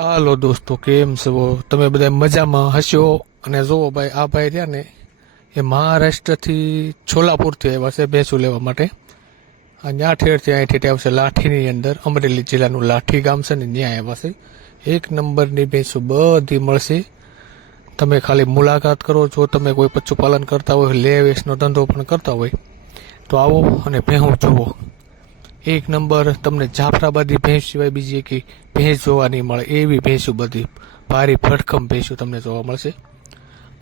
હાલો દોસ્તો, કેમ છો તમે? બધા મજામાં હશો. અને જોવો ભાઈ, આ ભાઈ રહ્યા ને એ મહારાષ્ટ્રથી છોલાપુરથી આવ્યા છે ભેંસું લેવા માટે. અહીંયા ઠેરથી અહીં ઠેઠ આવશે લાઠીની અંદર, અમરેલી જિલ્લાનું લાઠી ગામ છે ને ત્યાં આવ્યા છે. એક નંબરની ભેંસું બધી મળશે. તમે ખાલી મુલાકાત કરો. જો તમે કોઈ પશુપાલન કરતા હોય, લે વેચનો ધંધો પણ કરતા હોય તો આવો અને ભેહું જુઓ. એક નંબર. તમને જાફરાબાદી ભેંસ સિવાય બીજી એક ભેંસ જોવા નહીં મળે એવી ભેંસું બધી ભારી ભડકમ ભેંસું તમને જોવા મળશે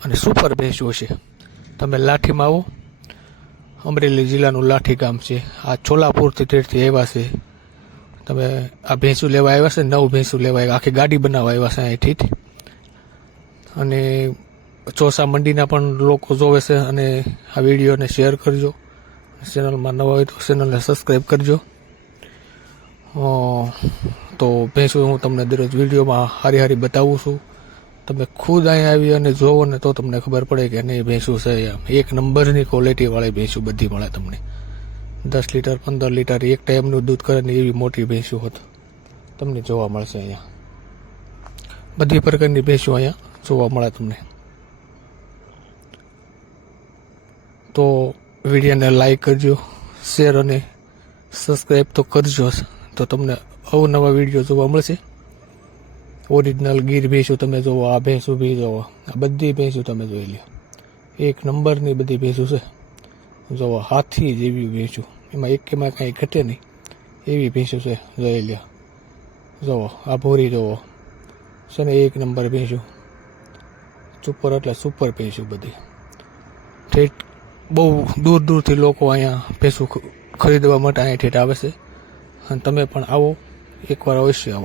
અને સુપર ભેંસું હશે. તમે લાઠીમાં આવો, અમરેલી જિલ્લાનું લાઠી ગામ છે. આ છોલાપુરથી તેરથી આવ્યા છે. તમે આ ભેંસું લેવા આવ્યા છે, 9 ભેંસું લેવા આવ્યા, આખી ગાડી બનાવવા આવ્યા છે અહીંથી જ. અને ચોસા મંડીના પણ લોકો જોવે છે. અને આ વિડીયોને શેર કરજો. ચેનલમાં નવા હોય તો ચેનલને સબસ્ક્રાઈબ કરજો. તો ભેંસું હું તમને દરરોજ વિડીયોમાં હારી હારી બતાવું છું. તમે ખુદ અહીં આવી અને જોવો ને તો તમને ખબર પડે કે નહીં ભેંસું છે. એક નંબરની ક્વોલિટીવાળી ભેંસું બધી મળે તમને. 10 લીટર 15 લીટર એક ટાઈમનું દૂધ કરે ને એવી મોટી ભેંસું હોત તમને જોવા મળશે અહીંયા. બધી પ્રકારની ભેંસું અહીંયા જોવા મળે તમને. તો વિડીયોને લાઈક કરજો, શેર અને સબસ્ક્રાઈબ તો કરજો, તો તમને અવનવા વિડીયો જોવા મળશે. ઓરિજિનલ ગીર ભેંસું તમે જોવો, આ ભેંસું બી જોવો, આ બધી ભેંસું તમે જોઈ લો. એક નંબરની બધી ભેંસું છે. જોવો, હાથી જેવી ભેંસું, એમાં કાંઈ ઘટે નહીં એવી ભેંસું છે. જોઈ લો. જોવો, આ ભોરી જોવો છે ને, એક નંબર ભેંસું. સુપર એટલે સુપર ભેંસું બધી. ઠેઠ બહુ દૂર દૂરથી લોકો અહીંયા ભેંસું ખરીદવા માટે અહીંયા ઠેઠ આવે છે. અને તમે પણ આવો, એકવાર અવશ્ય આવો.